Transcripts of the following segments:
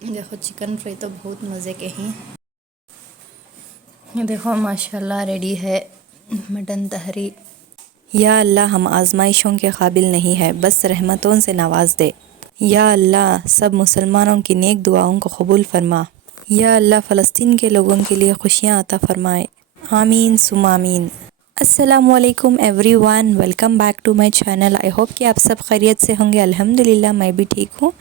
देखो chicken fry तो बहुत मज़े के हैं। ये देखो माशाल्लाह रेडी है मटन तहरी। या अल्लाह हम आजमाइशों के काबिल नहीं है, बस रहमतों से नवाज दे। या अल्लाह सब मुसलमानों की नेक दुआओं को कबूल फरमा। या अल्लाह फ़लस्तीन के लोगों के लिए खुशियाँ अता फरमाए। आमीन सुम आमीन। अस्सलामुअलैकुम everyone, welcome back to my channel. I hope कि आप सब खैरियत से होंगे। अल्हम्दुलिल्लाह मैं भी ठीक हूँ।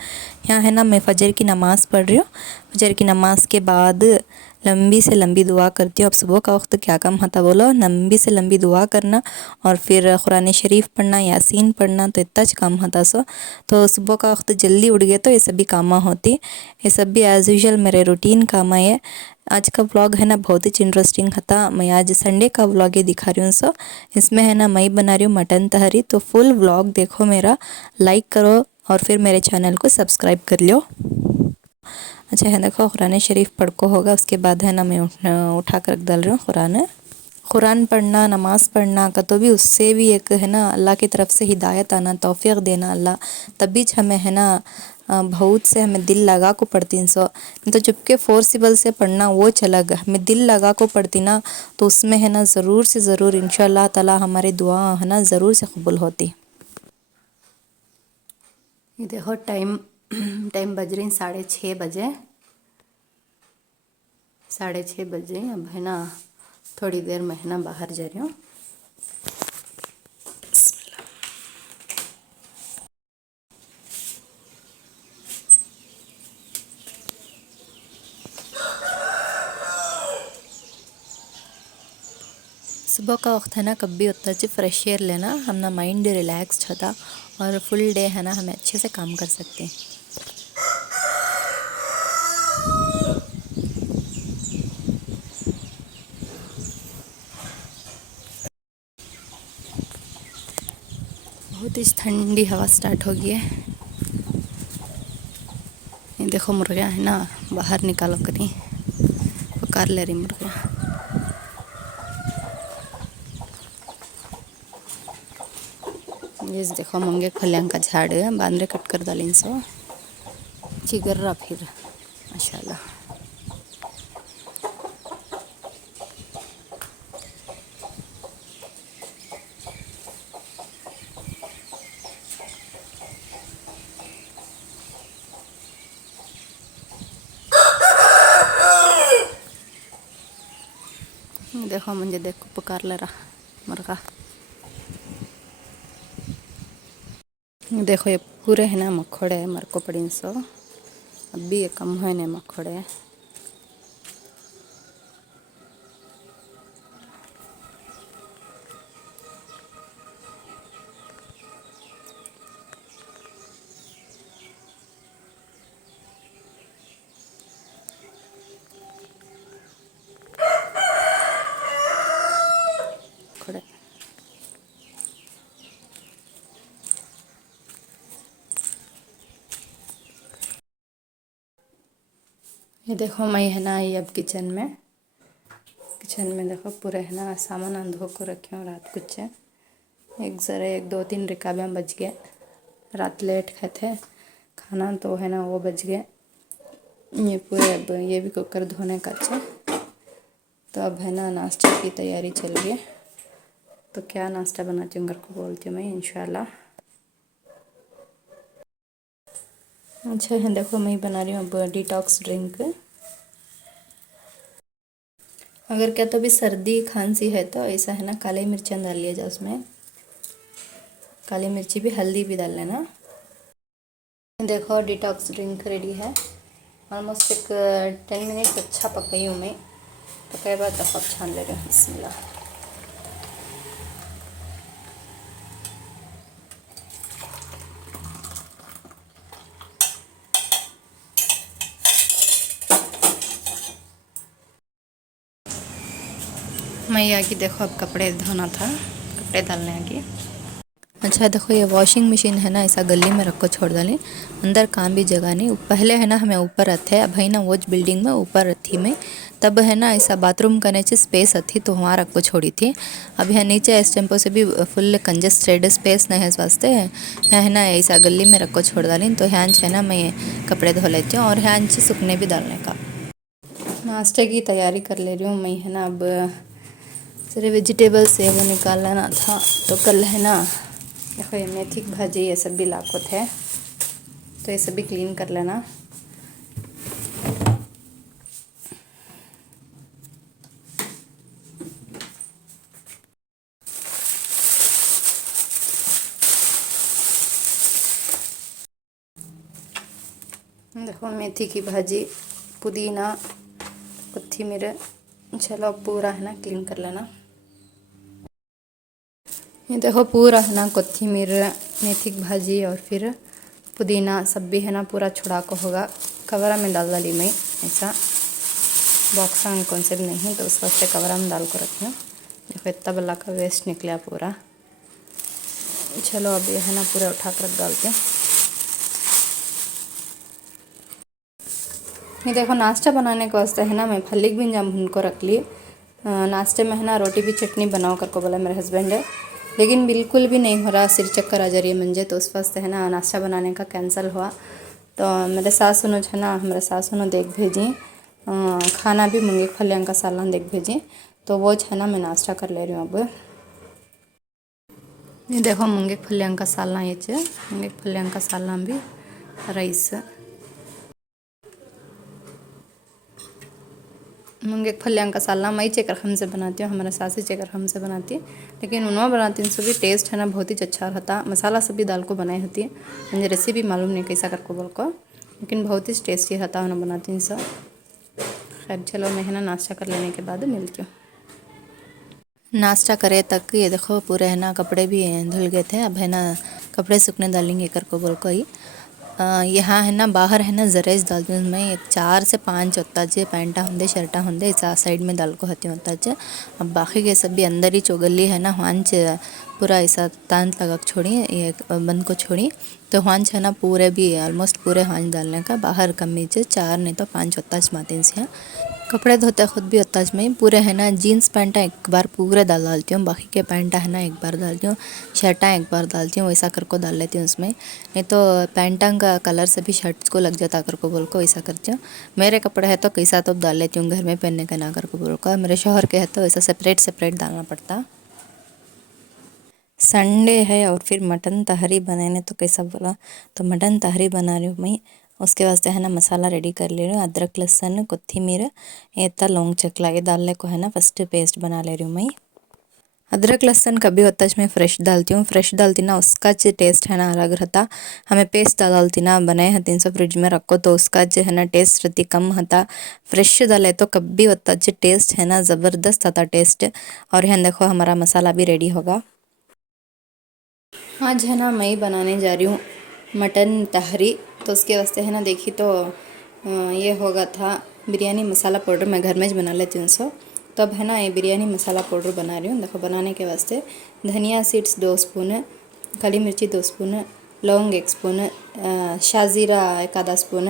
यहाँ है ना, मैं फ़जर की नमाज़ पढ़ रही हूँ। फ़जर की नमाज़ के बाद लंबी से लंबी दुआ करती हूँ। अब सुबह का वक्त क्या काम होता बोलो, लंबी से लंबी दुआ करना और फिर कुरान शरीफ पढ़ना, यासीन पढ़ना, तो इतना काम होता सो। तो सुबह का वक्त जल्दी उठ गए तो ये सभी काम होती। ये सब भी एज़ यूजुअल मेरे रूटीन काम है। आज का व्लॉग है ना बहुत ही इंटरेस्टिंग था। मैं आज संडे का व्लॉग ये दिखा रही हूँ। सो इसमें है ना मैं बना रही हूँ मटन तहरी। तो फुल व्लॉग देखो मेरा, लाइक करो और फिर मेरे चैनल को सब्सक्राइब कर लो। अच्छा है, देखो कुरान शरीफ पढ़ को होगा, उसके बाद है ना मैं उठा कर रख डाल रही हूँ कुरान पढ़ना, नमाज़ पढ़ना का तो भी उससे भी एक है ना अल्लाह की तरफ से हिदायत आना, तौफीक देना अल्लाह, तभी हमें है ना बहुत से हमें दिल लगा को पढ़ती सो। तो चुपके फोर्सिबल से पढ़ना वो चला गया, हमें दिल लगा को पढ़ती ना तो उसमें है ना ज़रूर से ज़रूर इंशाअल्लाह ताला हमारी दुआ है ना ज़रूर से कबूल होती। ये देखो टाइम टाइम बज रही 6:30 बजे। 6:30 बजे अब है ना थोड़ी देर में है ना बाहर जा रही हूँ। सुबह का वक्त है ना कभी होता है फ्रेश एयर लेना, हम ना माइंड रिलैक्स्ड होता और फुल डे है ना हमें अच्छे से काम कर सकते हैं। बहुत ही ठंडी हवा स्टार्ट हो गई है। ये देखो मुर्गियाँ है ना बाहर निकालो करी, पुकार ले रही मुर्गियाँ। ये देखो मंगे फलियां का झाड़ है, बांदरे कट कर डाली सो चिगर रहा फिर माशाल्लाह। देखो मुझे देखो पुकार ले रहा मुर्गा। देखो ये पूरे है ना मखोड़े मर को पड़ी सो, अभी ये कम है ना मखोड़े। खोड़े ये देखो मैं है ना ये अब किचन में देखो पूरे है ना सामान धो को रखी हूँ रात कुछ है। एक 2-3 रिकाबे बच गए, रात लेट खाए थे खाना तो है ना वो बच गए। ये पूरे अब ये भी कुकर धोने का अच्छा। तो अब है ना नाश्ते की तैयारी चल रही है, तो क्या नाश्ता बनाती हूँ घर को बोलती हूँ मैं इंशाल्लाह। अच्छा है, देखो मैं बना रही हूँ अब डिटॉक्स ड्रिंक। अगर क्या तो भी सर्दी खांसी है तो ऐसा है ना काली मिर्चें डाल लिया जाए उसमें, काली मिर्ची भी हल्दी भी डाल लेना। देखो डिटॉक्स ड्रिंक रेडी है। ऑलमोस्ट एक 10 मिनट अच्छा पकाई हूँ मैं, पकाए बाद तब अब छान ले रही हूँ। बिस्मिल्लाह। मैं आगे देखो अब कपड़े धोना था, कपड़े डालने आगे। अच्छा देखो ये वॉशिंग मशीन है ना ऐसा गली में रख को छोड़ डाली, अंदर काम भी जगह नहीं। पहले है ना हमें ऊपर रखे, अब है ना वो बिल्डिंग में ऊपर रखी मैं, तब है ना ऐसा बाथरूम का नीचे स्पेस थी तो वहाँ रख को छोड़ी थी। अब यहाँ नीचे इस टेम्पो से भी फुल कंजस्टेड स्पेस नहीं है इस वास्ते है ना ऐसा गली में रख को छोड़ डाली। तो यहाँ है ना मैं कपड़े धो लेती हूँ और यहाँ सूखने भी डालने का नाश्ते की तैयारी कर ले रही हूँ मैं है ना। अब सारे वेजिटेबल्स है वो निकाल लेना था तो कल है ना देखो ये मेथी की भाजी ये सब भी लाखों थे तो ये सब भी क्लीन कर लेना। देखो मेथी की भाजी पुदीना कोथिमीर चलो पूरा है ना क्लीन कर लेना। ये देखो पूरा है ना कोथिमीर मेथी की भाजी और फिर पुदीना सब भी है ना पूरा छुड़ा को होगा कवरा में डाल डाली मैं ऐसा बॉक्स में कौन से भी नहीं तो उस वास्ते कवरा में डाल कर रखी हूँ। देखो इतना बल्ला का वेस्ट निकला पूरा। चलो अब ये है ना पूरा उठा कर रख डालते हैं। ये देखो नाश्ता बनाने के वास्ते है ना मैं फल्ली भी भून को रख ली। नाश्ते में है ना रोटी भी चटनी बनाओ कर को बोला मेरे हस्बैंड है लेकिन बिल्कुल भी नहीं हो रहा सिर चक्कर आ जा रही है मुझे तो उस वास्ते है ना नाश्ता बनाने का कैंसिल हुआ। तो मेरे सास सुनो है ना हमारे सास सुनो देख भेजी खाना भी मूंगी फलियां का सालन देख भेजी तो वो है ना मैं नाश्ता कर ले रही हूँ। अब ये देखो मूंगी फलियां का सालन ये मूंगी फलियां का सालन भी राइस मूंगे फलियां का सालना मैं चेकर हमसे बनाती हूँ हमारा सासी चेकर हमसे बनाती है लेकिन उन्होंने बनाती हैं सभी टेस्ट है ना बहुत ही अच्छा रहता। मसाला सभी दाल को बनाई होती है मुझे रेसिपी मालूम नहीं कैसा करको बोल को लेकिन बहुत ही टेस्टी रहता उन्होंने बनाती हैं सब। खैर चलो मैं है ना नाश्ता कर लेने के बाद मिलती हूँ। नाश्ता करे तक ये देखो पूरे है ना कपड़े भी धुल गए थे। अब है ना कपड़े सूखने डालेंगे कर को बोल को ही यहाँ है ना बाहर है ना जरेज डालती हूँ मैं 4 से 5 होता जे पैंटा होंगे शर्टा होंगे इस साइड में डाल को होती होता जे। अब बाकी के सब भी अंदर ही चोगली है ना हांच पूरा ऐसा तांत लगा छोड़ी ये बंद को छोड़ी तो हांच है ना पूरे भी ऑलमोस्ट पूरे हांच डालने का बाहर कमी 4 नहीं तो 5 होता मातीन से कपड़े धोते खुद भी होता में पूरे है ना जीन्स पैंटा एक बार पूरे डालती हूँ बाकी के पैंटा है ना एक बार डालती हूँ शर्टा एक बार डालती हूँ वैसा कर को डाल लेती हूँ उसमें नहीं तो पैंटा का कलर से भी शर्ट्स को लग जाता कर को बोल को वैसा करती हूँ। मेरे कपड़े है तो कैसा तो डाल लेती हूँ घर में पहनने का ना कर को बोल को मेरे शोहर के है तो वैसा सेपरेट डालना पड़ता। संडे है और फिर मटन तहरी बनाने तो कैसा बोला तो मटन तहरी बना रही हूँ मैं। उसके वास्ते है ना मसाला रेडी कर ले रही हूँ अदरक लहसुन कोथिमीर ये लौंग चकला ये डालने को है ना फर्स्ट पेस्ट बना ले रही हूँ मैं। अदरक लहसुन कभी होता है मैं फ्रेश डालती हूँ फ्रेश डालती ना उसका जो टेस्ट है ना अलग रहता। हमें पेस्ट डालती ना बनाए हैं 300 फ्रिज में रखो तो उसका जो है ना टेस्ट रहती कम होता। फ्रेश डाले तो कभी होता जो टेस्ट है ना ज़बरदस्त आता टेस्ट। और यहाँ देखो हमारा मसाला भी रेडी होगा। आज है ना मैं बनाने जा रही हूँ मटन तहरी तो उसके वास्ते है ना देखी तो ये होगा था बिरयानी मसाला पाउडर मैं घर में ही बना लेती हूँ सो तो अब है ना ये बिरयानी मसाला पाउडर बना रही हूँ। देखो बनाने के वास्ते धनिया सीड्स 2 स्पून काली मिर्ची 2 स्पून लौंग 1 स्पून शाजीरा 1 आधा स्पून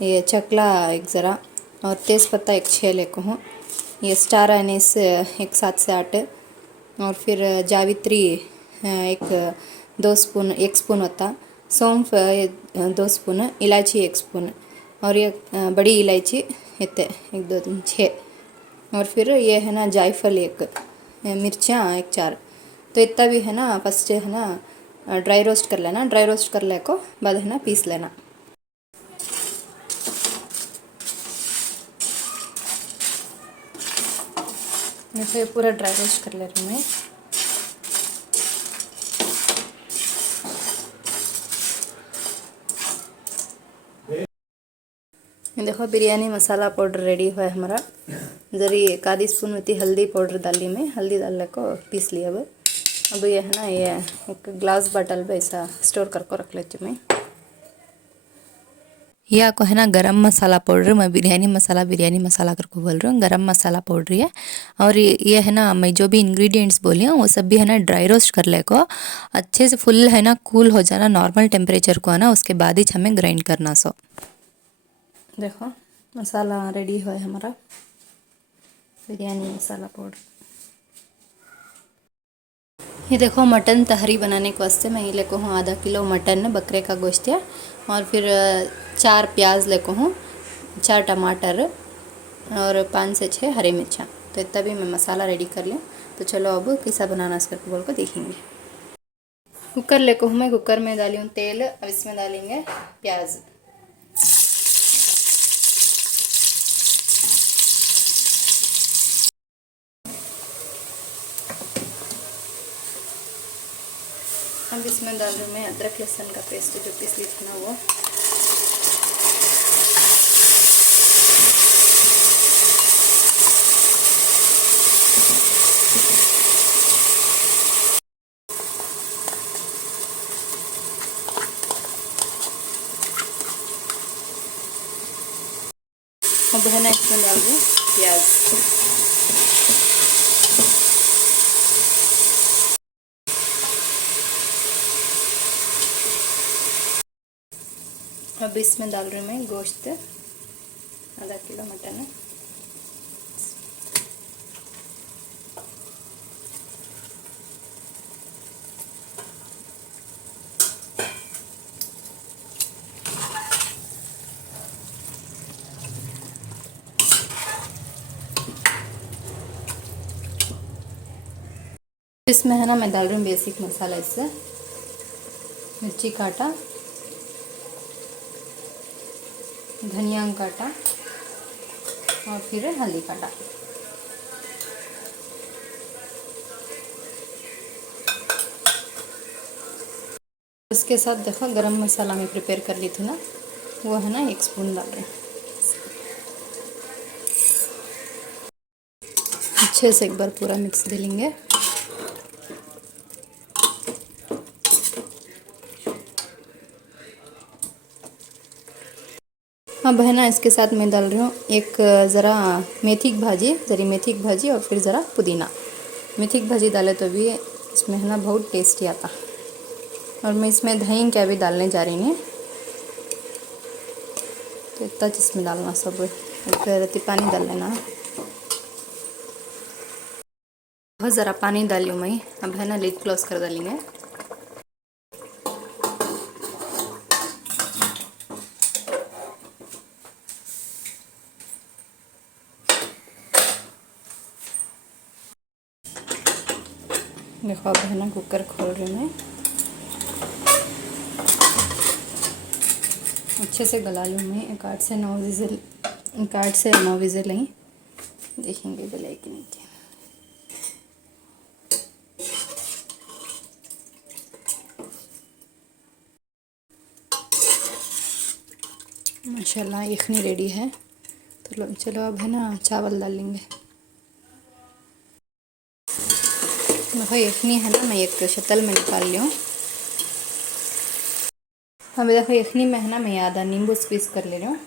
ये चकला एक ज़रा और तेज़पत्ता 1 6 लेको हूँ ये स्टार एनिस 1 7 से 8 और फिर जावित्री 2 स्पून 1 स्पून होता सौंफ 2 स्पून इलायची 1 स्पून और ये बड़ी इलायची इतने 1 2 3 6 और फिर ये है ना जायफल 1 मिर्चियाँ 1 4 तो इतना भी है ना फर्स्ट है ना ड्राई रोस्ट कर लेना। ड्राई रोस्ट कर ले को बाद है ना पीस लेना। जैसे पूरा ड्राई रोस्ट कर ले रही हूँ मैं। देखो बिरयानी मसाला पाउडर रेडी हुआ है हमारा जरी 1 आधी स्पून होती हल्दी पाउडर डाली में हल्दी डालने को पीस लिया। अब ये है ना ये एक ग्लास बॉटल में ऐसा स्टोर करके रख लेती हूँ मैं। यह को है ना गरम मसाला पाउडर मैं बिरयानी मसाला करके बोल रही हूँ गरम मसाला पाउडर है। और ये है ना मैं जो भी इंग्रेडिएंट्स बोली हूँ वो सब भी है ना ड्राई रोस्ट कर ले को अच्छे से फुल है ना कूल हो जाना नॉर्मल टेम्परेचर को है ना उसके बाद ही हमें ग्राइंड करना। सो देखो मसाला रेडी हुआ है हमारा। बिरयानी मसाला पाउडर। ये देखो मटन तहरी बनाने के वास्ते मैं ये लेको हूँ आधा किलो मटन बकरे का गोश्त है, और फिर 4 प्याज लेको हूँ, 4 टमाटर और 5 से 6 हरी मिर्चा। तो इतना भी मैं मसाला रेडी कर लूँ। तो चलो अब कैसा बनाना इसका बोल को देखेंगे। कुकर लेको हूँ मैं, कुकर में डाली हूँ तेल। अब इसमें डालेंगे प्याज। अब इसमें डाल रही हूँ मैं अदरक लहसुन का पेस्ट जो पीस ली थी ना वो। अब है ना इसमें डाल दूँ प्याज। अब इसमें डाल रही हूँ मैं गोश्त, आधा किलो मटन है। इसमें है ना मैं डाल रही हूँ बेसिक मसाला, इससे मिर्ची काटा, धनिया काटा और फिर हल्दी काटा। इसके साथ देखो गरम मसाला मैं प्रिपेयर कर ली थी ना, वो है ना 1 स्पून डाल रहे हैं। अच्छे से एक बार पूरा मिक्स दे लेंगे। अब है ना इसके साथ मैं डाल रही हूँ एक ज़रा मेथी की भाजी, ज़री मेथी की भाजी और फिर ज़रा पुदीना। मेथी की भाजी डाले तो भी इसमें है ना बहुत टेस्टी आता। और मैं इसमें दही क्या भी डालने जा रही हूँ, तो इतना इसमें डालना सब। एक रत्ती पानी डाल लेना। बहुत ज़रा पानी डाली हूँ मैं। अब है ना लिड क्लोज कर डालेंगे। देखो अब है ना कुकर खोल रही हूँ मैं। अच्छे से गला लूँ मैं। एक 8 से 9 विज़िल, एक 8 से 9 विज़िल नहीं, देखेंगे गले कि नहीं। माशाल्लाह यखनी रेडी है। तो चलो अब है ना चावल डाल लेंगे। देखो यखनी है ना मैं एक शतल में निकाल ली हूँ। अब देखो यखनी में है ना मैं आधा नींबू स्क्वीज़ कर ले रही हूँ।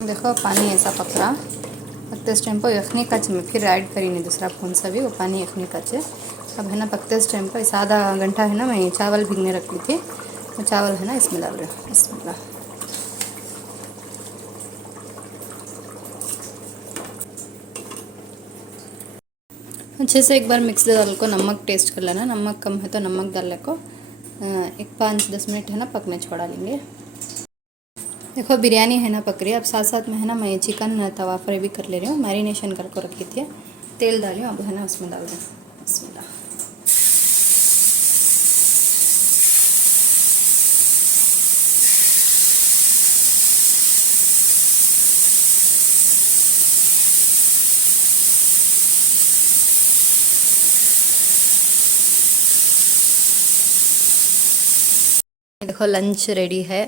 देखो पानी ऐसा पक रहा। पकते टाइम पर यखनी कच में फिर ऐड करी नहीं दूसरा कौन सा भी, वो पानी यखनी कच है। अब है ना पकते टाइम पर इस आधा घंटा है ना मैं चावल भिगने रख ली थी, वो चावल है ना इसमें डाल रही हूँ। बिस्मिल्लाह। अच्छे से एक बार मिक्स डाल को नमक टेस्ट कर लेना। नमक कम है तो नमक डालने को एक 5-10 मिनट है ना पकने छोड़ा लेंगे। देखो बिरयानी है ना पक रही है। अब साथ साथ में है ना मैं चिकन तवा फ्राई भी कर ले रही हूँ। मैरिनेशन करके रखी थी, तेल डाली हूँ। अब है ना उसमें डाल दें। बिस्मिल्लाह। देखो लंच रेडी है।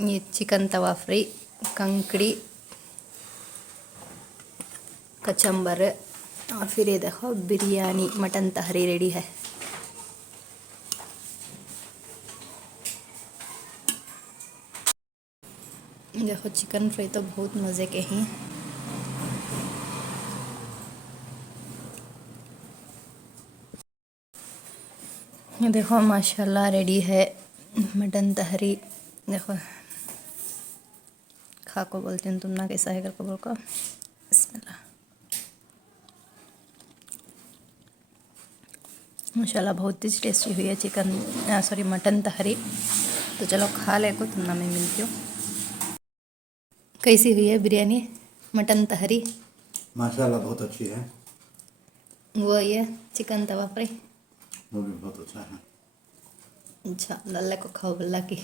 ये चिकन तवा फ्राई, कंकड़ी, कचम्बर और फिर ये देखो बिरयानी मटन तहरी रेडी है। देखो चिकन फ्राई तो बहुत मज़े के हैं। ये देखो माशाल्लाह रेडी है मटन तहरी। देखो खा को बोलती हूँ, तुम ना कैसा है करके बोल को। बिस्मिल्लाह। माशाल्लाह बहुत ही टेस्टी हुई है चिकन सॉरी मटन तहरी। तो चलो खा ले को, तुम ना मैं मिलती हूँ। कैसी हुई है बिरयानी मटन तहरी? माशाल्लाह बहुत अच्छी है। वो ये चिकन तवा फ्राई वो भी बहुत अच्छा है। अच्छा लल्ला को खाओ बल्ला की।